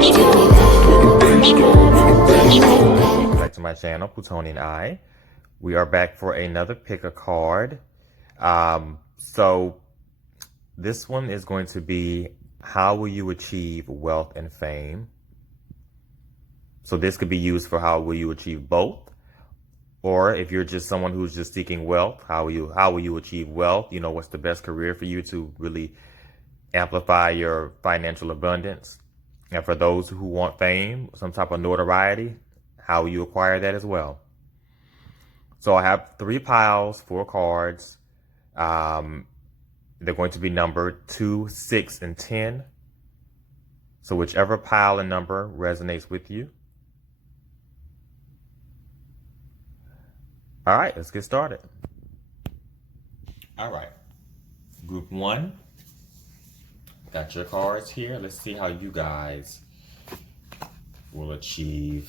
Back to my channel, Plutonian Eye. We are back for another pick a card. So this one is going to be, how will you achieve wealth and fame? So this could be used for how will you achieve both, or if you're just someone who's just seeking wealth, how will you achieve wealth? You know, what's the best career for you to really amplify your financial abundance? And for those who want fame, some type of notoriety, how will you acquire that as well? So I have 3 piles, 4 cards. They're going to be numbered 2, 6, and 10. So whichever pile and number resonates with you. All right, let's get started. All right, group 1. Got your cards here. Let's see how you guys will achieve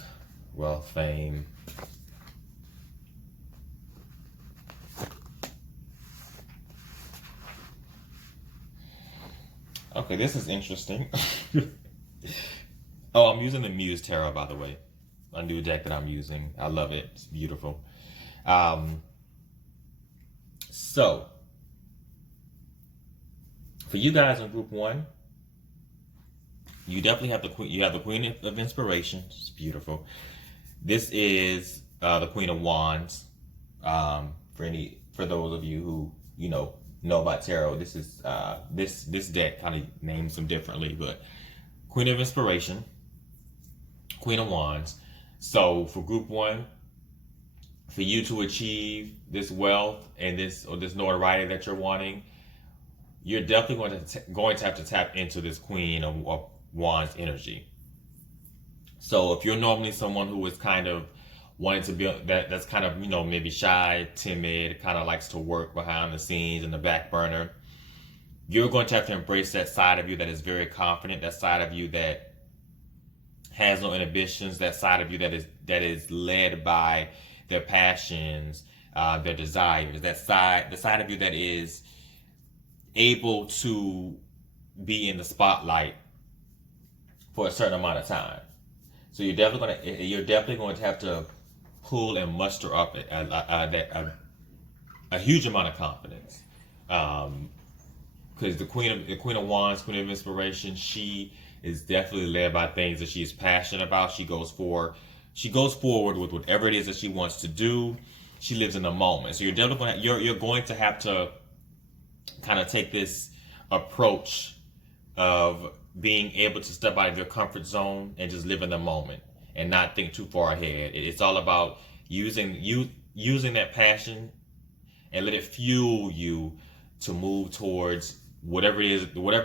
wealth, fame. Okay, this is interesting. Oh, I'm using the Muse Tarot, by the way. A new deck that I'm using. I love it. It's beautiful. So, for you guys in group 1, you definitely have the Queen. You have the Queen of Inspiration. It's beautiful. This is the Queen of Wands. For those of you who know about tarot, this is this deck kind of names them differently, but Queen of Inspiration, Queen of Wands. So for group 1, for you to achieve this wealth and this notoriety that you're wanting, you're definitely going to have to tap into this Queen of Wands energy. So if you're normally someone who is kind of wanting to be that's kind of maybe shy, timid, kind of likes to work behind the scenes in the back burner, you're going to have to embrace that side of you that is very confident, that side of you that has no inhibitions, that side of you that is led by their passions, their desires, the side of you that is able to be in the spotlight for a certain amount of time. So you're definitely going to have to pull and muster up a huge amount of confidence, because the Queen of Wands, Queen of Inspiration, she is definitely led by things that she is passionate about. She goes forward with whatever it is that she wants to do. She lives in the moment. So you're definitely going to have to kind of take this approach of being able to step out of your comfort zone and just live in the moment and not think too far ahead. It's all about using that passion and let it fuel you to move towards whatever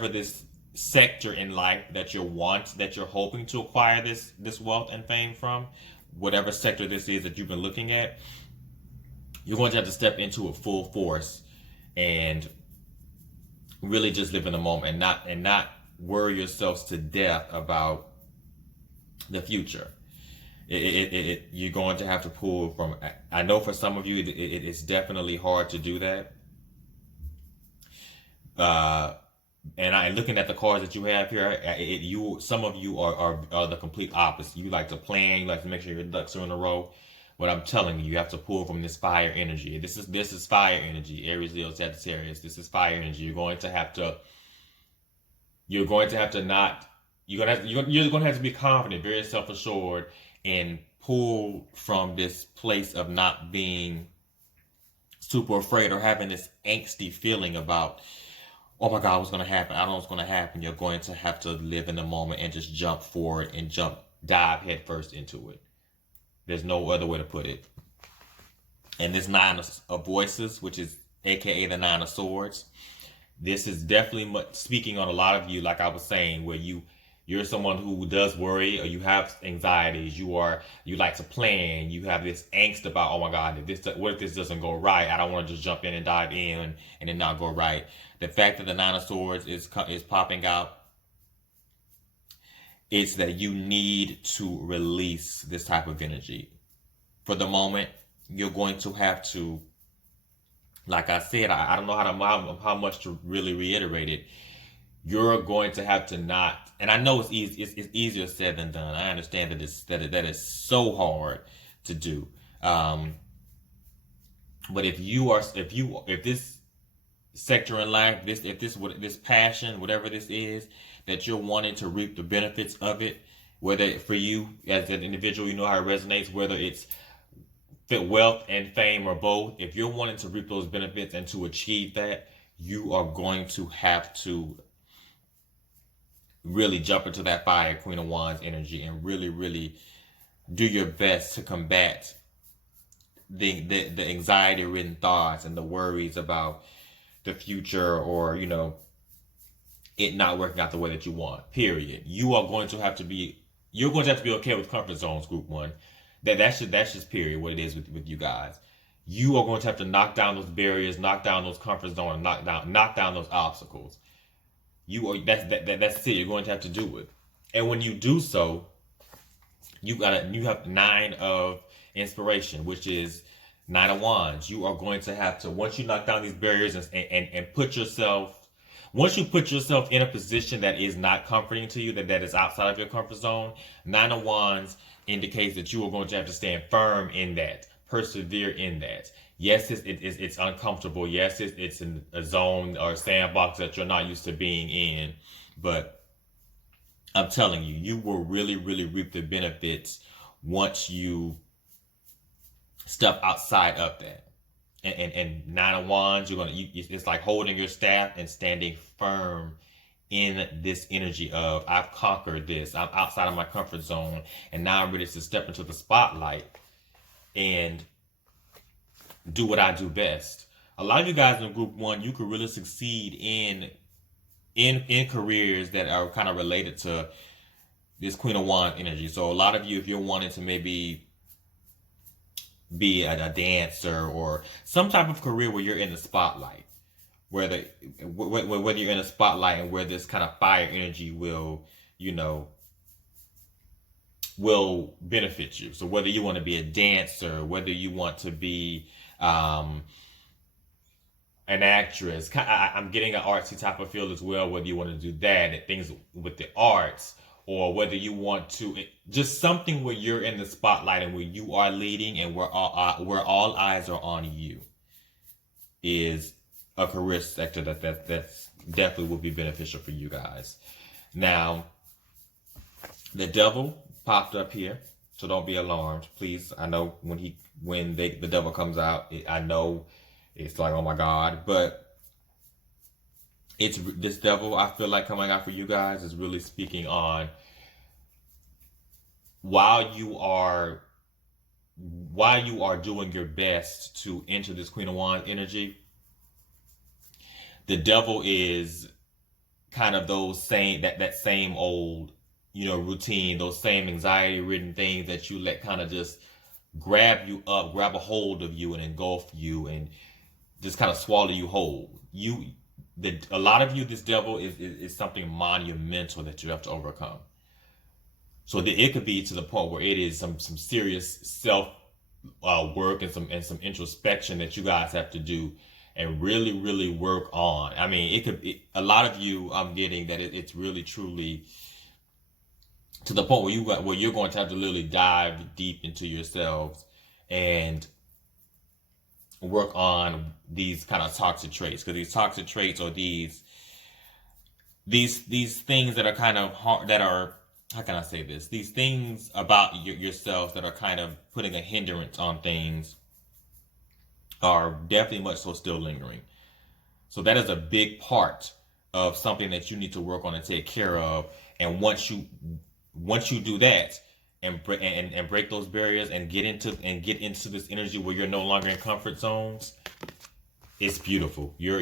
this sector in life that you're hoping to acquire this wealth and fame from. Whatever sector this is that you've been looking at, you're going to have to step into it full force and really just live in the moment and not worry yourselves to death about the future. You're going to have to pull from. I know for some of you, it's definitely hard to do that. And looking at the cards that you have here, some of you are the complete opposite. You like to plan. You like to make sure your ducks are in a row. But I'm telling you, you have to pull from this fire energy. This is fire energy. Aries, Leo, Sagittarius. This is fire energy. You're going to have to be confident, very self-assured, and pull from this place of not being super afraid or having this angsty feeling about, oh my God, what's going to happen? I don't know what's going to happen. You're going to have to live in the moment and just jump forward and dive headfirst into it. There's no other way to put it. And this 9 of Voices, which is AKA the 9 of Swords, this is definitely speaking on a lot of you, like I was saying, where you're someone who does worry, or you have anxieties, you like to plan, you have this angst about, oh my God, what if this doesn't go right? I don't want to just jump in and dive in and it not go right. The fact that the 9 of Swords is popping out, it's that you need to release this type of energy. For the moment, you're going to have to, like I said, I don't know how much to really reiterate it. you're going to have to not, and I know it's easy, it's easier said than done. I understand that is so hard to do. But if this sector in life, this passion, whatever this is, that you're wanting to reap the benefits of it, whether for you as an individual, you know how it resonates, whether it's fit wealth and fame or both, if you're wanting to reap those benefits and to achieve that, you are going to have to really jump into that fire, Queen of Wands energy, and really, really do your best to combat the anxiety-ridden thoughts and the worries about the future, or it not working out the way that you want. Period. You're going to have to be okay with comfort zones, Group 1. That's just period what it is with you guys. You are going to have to knock down those barriers, knock down those comfort zones, knock down those obstacles. That's it. You're going to have to do it. And when you do so, you have 9 of inspiration, which is 9 of Wands. You are going to have to, once you knock down these barriers and put yourself, once you put yourself in a position that is not comforting to you, that is outside of your comfort zone, 9 of Wands indicates that you are going to have to stand firm in that, persevere in that. Yes, it's uncomfortable. Yes, it's in a zone or a sandbox that you're not used to being in. But I'm telling you, you will really, really reap the benefits once you step outside of that. And 9 of Wands, it's like holding your staff and standing firm in this energy of, I've conquered this. I'm outside of my comfort zone, and now I'm ready to step into the spotlight and do what I do best. A lot of you guys in Group 1, you could really succeed in careers that are kind of related to this Queen of Wands energy. So a lot of you, if you're wanting to maybe be a dancer or some type of career where you're in the spotlight, whether you're in a spotlight and where this kind of fire energy will benefit you. So whether you want to be a dancer, whether you want to be an actress, I'm getting an artsy type of feel as well, whether you want to do that and things with the arts, or whether you want to just something where you're in the spotlight and where you are leading and where all eyes are on you, is a career sector that's definitely will be beneficial for you guys. Now, the devil popped up here, so don't be alarmed, please. I know when the devil comes out, I know it's like, oh my God, but it's this devil, I feel like, coming out for you guys is really speaking on while you are doing your best to enter this Queen of Wands energy, the devil is kind of that same old, routine, those same anxiety-ridden things that you let kind of just grab you up, grab a hold of you and engulf you and just kind of swallow you whole. A lot of you, this devil is something monumental that you have to overcome. So it could be to the point where it is some serious self work and some introspection that you guys have to do and really, really work on. I mean, a lot of you, I'm getting that it's really, truly to the point where you're going to have to literally dive deep into yourselves and work on these kind of toxic traits, because these toxic traits are these things that are kind of hard, that are, how can I say this? These things about yourselves that are kind of putting a hindrance on things are definitely much so still lingering. So that is a big part of something that you need to work on and take care of. And once you do that and break those barriers and get into this energy where you're no longer in comfort zones, it's beautiful. You're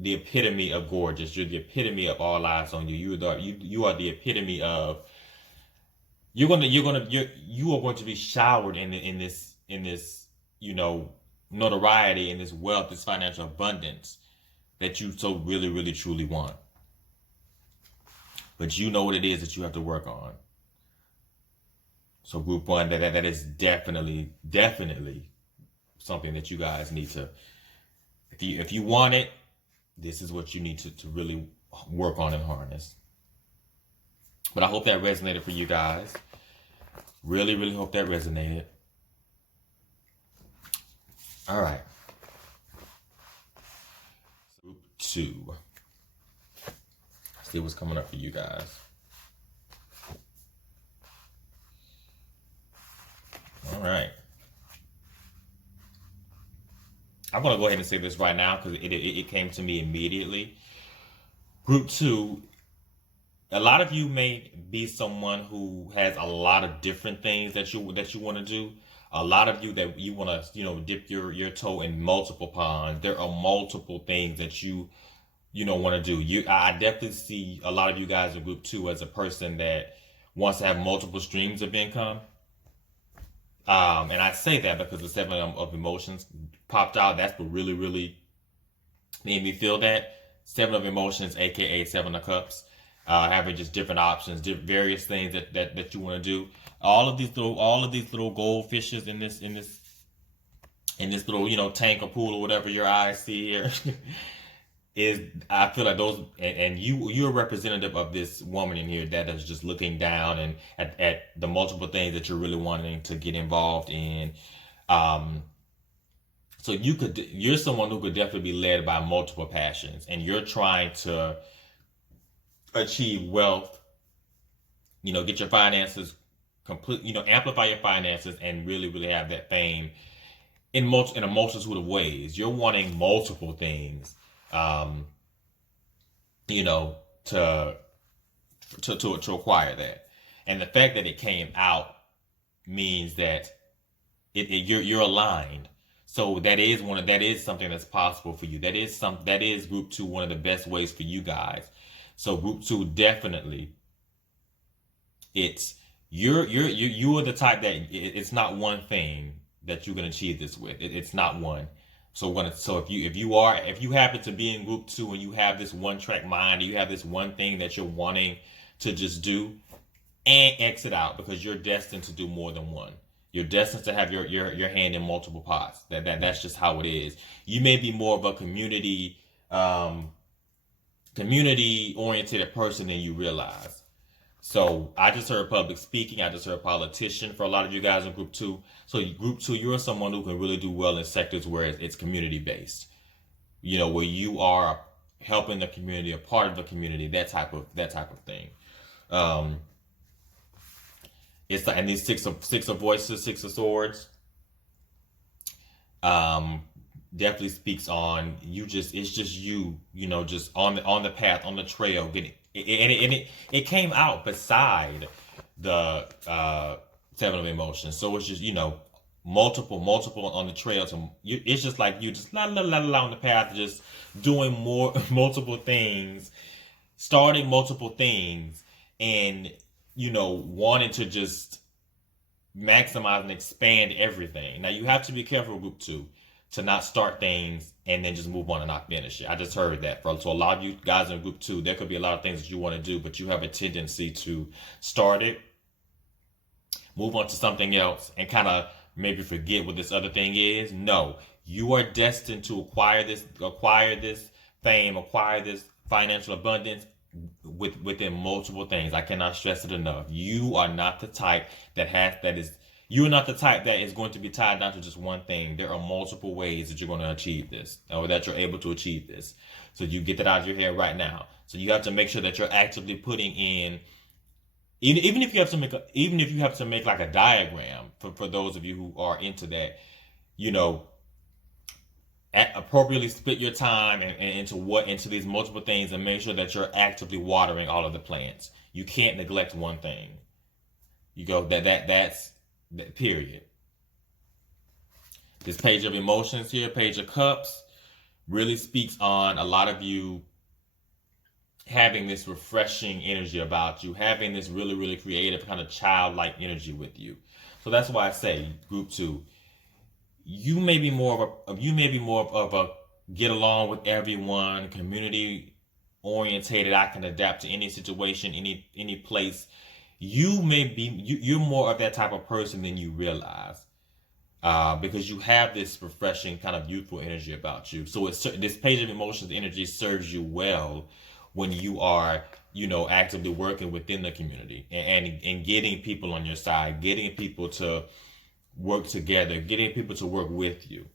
the epitome of gorgeous. You're the epitome of all eyes on you. You are the epitome of, you are going to be showered in this notoriety, in this wealth, this financial abundance that you so really, really, truly want. But you know what it is that you have to work on. So Group 1, that is definitely something that you guys need to, if you want it, this is what you need to really work on and harness. But I hope that resonated for you guys. Really, really hope that resonated. All right. Group 2. See what's coming up for you guys. All right. I'm going to go ahead and say this right now because it came to me immediately. Group 2, a lot of you may be someone who has a lot of different things that you want to do. A lot of you that you want to, dip your toe in multiple ponds. There are multiple things that you want to do. I definitely see a lot of you guys in group 2 as a person that wants to have multiple streams of income. And I say that because the 7 of emotions popped out. That's what really, really made me feel that. 7 of emotions, aka 7 of cups, having just different options, various things that you want to do. All of these little goldfishes in this little tank or pool or whatever your eyes see here. I feel like those, and you're a representative of this woman in here that is just looking down and at the multiple things that you're really wanting to get involved in. So you're someone who could definitely be led by multiple passions, and you're trying to achieve wealth, get your finances complete, amplify your finances and really, really have that fame in a multitude of ways. You're wanting multiple things. To acquire that, and the fact that it came out means that you're aligned. So that is something that's possible for you. That is group 2, one of the best ways for you guys. So group 2 definitely, you're the type that it's not one thing that you can achieve this with. It's not one. So if you happen to be in group 2 and you have this one track mind, you have this one thing that you're wanting to just do, and exit out, because you're destined to do more than one. You're destined to have your hand in multiple pots. That's just how it is. You may be more of a community oriented person than you realize. So I just heard public speaking. I just heard politician for a lot of you guys in group 2. So group 2, you're someone who can really do well in sectors where it's community based, where you are helping the community, a part of the community, that type of thing. It's like, and these six of voices, 6 of swords, definitely speaks on you. It's just you, just on the path, on the trail, getting. It came out beside the 7 of emotions, so it's just multiple on the trail. It's just like you just la on the path, just doing more multiple things, starting multiple things, and wanting to just maximize and expand everything. Now you have to be careful, group 2, to not start things and then just move on and not finish it. I just heard that. So a lot of you guys in group 2, there could be a lot of things that you want to do, but you have a tendency to start it, move on to something else, and kind of maybe forget what this other thing is. No, you are destined to acquire this fame, acquire this financial abundance within multiple things. I cannot stress it enough. You are not the type you're not the type that is going to be tied down to just one thing. There are multiple ways that you're going to achieve this, or that you're able to achieve this. So you get that out of your head right now. So you have to make sure that you're actively putting in, even if you have to make like a diagram for those of you who are into that, appropriately split your time into these multiple things, and make sure that you're actively watering all of the plants. You can't neglect one thing. That's period. This page of emotions here, page of cups, really speaks on a lot of you having this refreshing energy about you, having this really, really creative kind of childlike energy with you. So that's why I say group 2, you may be more of a get along with everyone, community orientated. I can adapt to any situation, any place. You're more of that type of person than you realize. because you have this refreshing kind of youthful energy about you. So this page of emotions energy serves you well when you are, actively working within the community and getting people on your side, getting people to work together, getting people to work with you.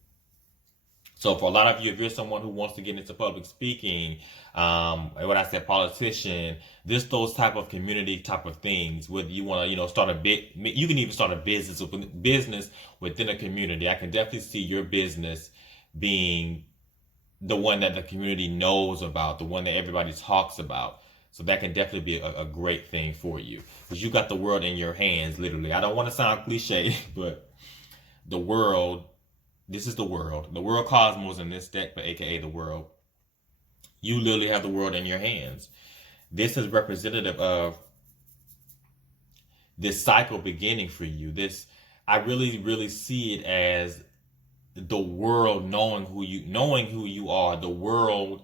So for a lot of you, if you're someone who wants to get into public speaking, what I said, politician, this those type of community type of things, whether you want to, start a bit, you can even start a business within a community. I can definitely see your business being the one that the community knows about, the one that everybody talks about. So that can definitely be a great thing for you because you got the world in your hands, literally. I don't want to sound cliche, but the world. This is the world. The world cosmos in this deck, but aka the world. You literally have the world in your hands. This is representative of this cycle beginning for you. I really, really see it as the world knowing who you are, the world,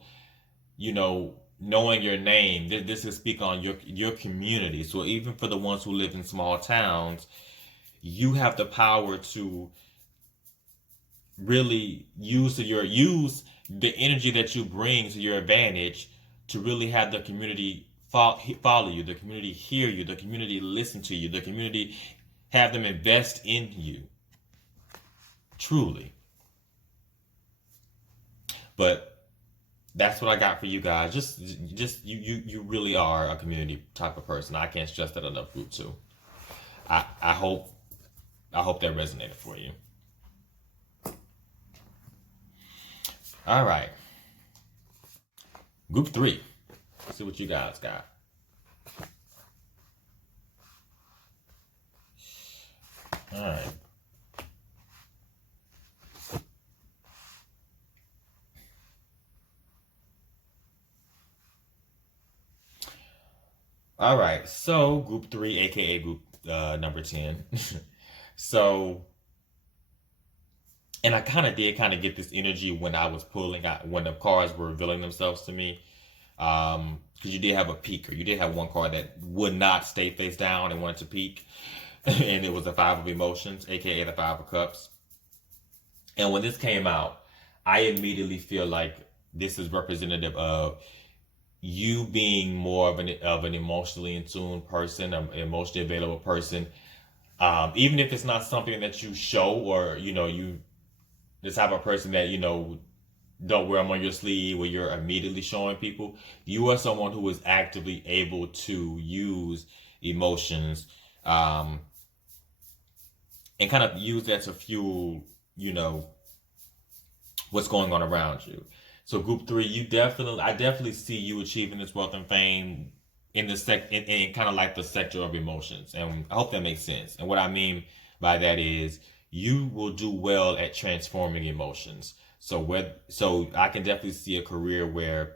knowing your name. This is speak on your community. So even for the ones who live in small towns, you have the power to really use the energy that you bring to your advantage to really have the community follow you, the community hear you, the community listen to you, the community have them invest in you. Truly. But that's what I got for you guys. Just you really are a community type of person. I can't stress that enough, group 2. I hope that resonated for you. All right. Group 3. Let's see what you guys got. All right. All right. So group 3, aka group number 10. So, and I kind of get this energy when I was pulling out, when the cards were revealing themselves to me. Because you did have a peeker. You did have one card that would not stay face down and wanted to peek. And it was the 5 of emotions, aka the 5 of cups. And when this came out, I immediately feel like this is representative of you being more of an emotionally in tune person, an emotionally available person. Even if it's not something that you show, or you the type of person that don't wear them on your sleeve where you're immediately showing people. You are someone who is actively able to use emotions, and kind of use that to fuel what's going on around you. So group 3, I definitely see you achieving this wealth and fame in in kind of like the sector of emotions. And I hope that makes sense. And what I mean by that is you will do well at transforming emotions. So I can definitely see a career where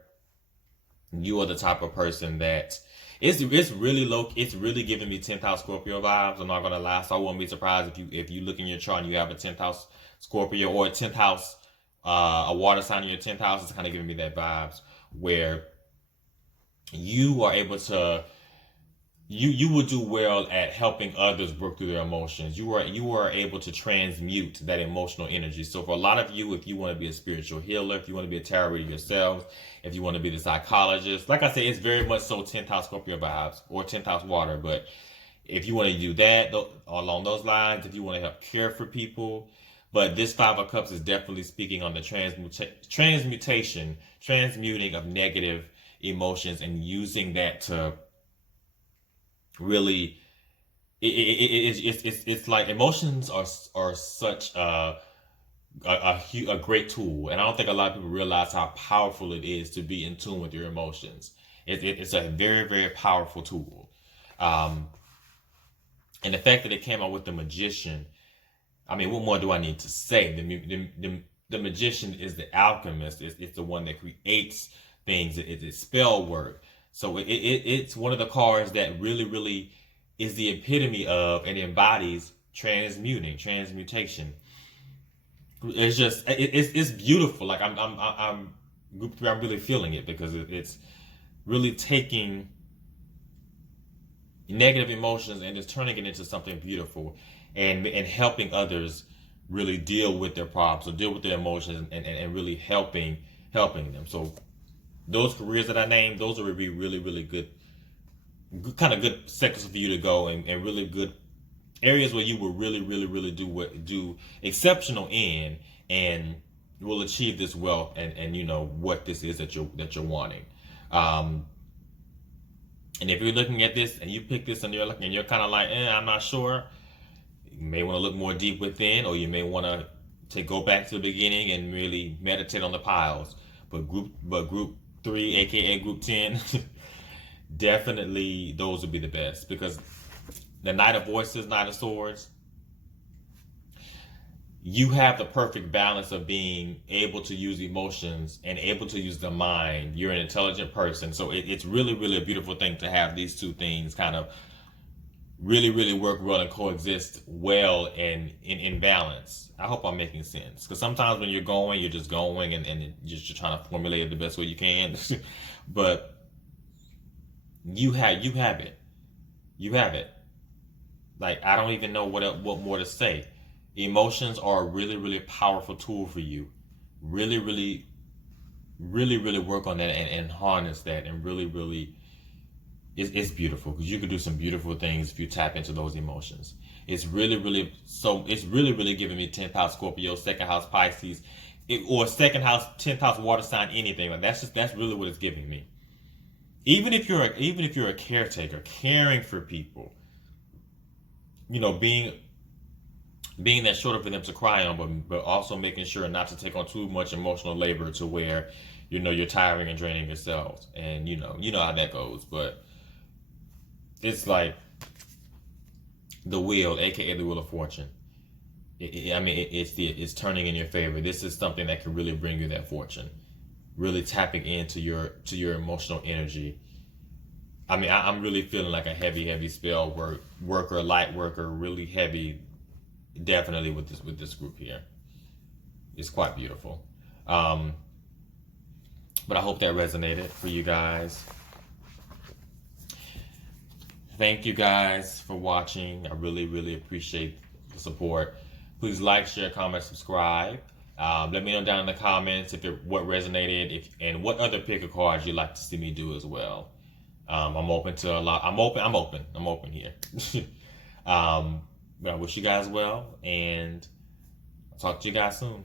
you are the type of person that it's really low. It's really giving me 10th house Scorpio vibes. I'm not gonna lie. So I won't be surprised if you look in your chart and you have a 10th house Scorpio or a 10th house, a water sign in your 10th house. It's kind of giving me that vibes where you are able to you will do well at helping others work through their emotions. You are able to transmute that emotional energy. So for a lot of you, if you want to be a spiritual healer, if you want to be a tarot reader yourself, if you want to be the psychologist, like I say, it's very much so 10th house Scorpio vibes or 10th house water. But if you want to do that along those lines, if you want to help care for people, but this 5 of Cups is definitely speaking on the transmuting of negative emotions and using that to really it's like emotions are such a great tool, and I don't think a lot of people realize how powerful it is to be in tune with your emotions. It's a very, very powerful tool, and the fact that it came out with the Magician, I mean, what more do I need to say? The Magician is the alchemist. It's the one that creates things. It's spell work. So it's one of the cards that really, really is the epitome of and embodies transmutation. It's just it's beautiful. Like I'm group 3. I'm really feeling it because it's really taking negative emotions and just turning it into something beautiful and helping others really deal with their problems or deal with their emotions and really helping them. So those careers that I named, those would be really, really good kind of good sectors for you to go and really good areas where you will really, really, really do exceptional in and will achieve this wealth and you know what this is that you're wanting. And if you're looking at this and you pick this and you're kind of like, I'm not sure, you may want to look more deep within, or you may want to go back to the beginning and really meditate on the piles. But group 3, aka group 10, definitely those would be the best, because the Knight of Voices, Knight of Swords, you have the perfect balance of being able to use emotions and able to use the mind. You're an intelligent person. So it's really, really a beautiful thing to have these two things kind of really, really work well and coexist well and in balance. I hope I'm making sense. Because sometimes when you're just going and you're trying to formulate it the best way you can. But you have it. You have it. Like, I don't even know what more to say. Emotions are a really, really powerful tool for you. Really, really, really, really work on that and harness that, and really, really, it's beautiful, because you can do some beautiful things if you tap into those emotions. It's really, really, it's really, really giving me 10th house Scorpio, 2nd house Pisces, or 2nd house, 10th house water sign, anything. Like that's really what it's giving me. Even if you're a caretaker, caring for people, you know, being that shoulder for them to cry on, but also making sure not to take on too much emotional labor to where, you know, you're tiring and draining yourselves. And you know how that goes. But it's like the wheel, aka the wheel of fortune. It's turning in your favor. This is something that can really bring you that fortune. Really tapping into your emotional energy. I mean, I'm really feeling like a heavy spell worker, light worker, really heavy. Definitely with this group here. It's quite beautiful. But I hope that resonated for you guys. Thank you guys for watching. I really, really appreciate the support. Please like, share, comment, subscribe. Let me know down in the comments what resonated, and what other pick a cards you'd like to see me do as well. I'm open to a lot. I'm open here. But I wish you guys well, and I'll talk to you guys soon.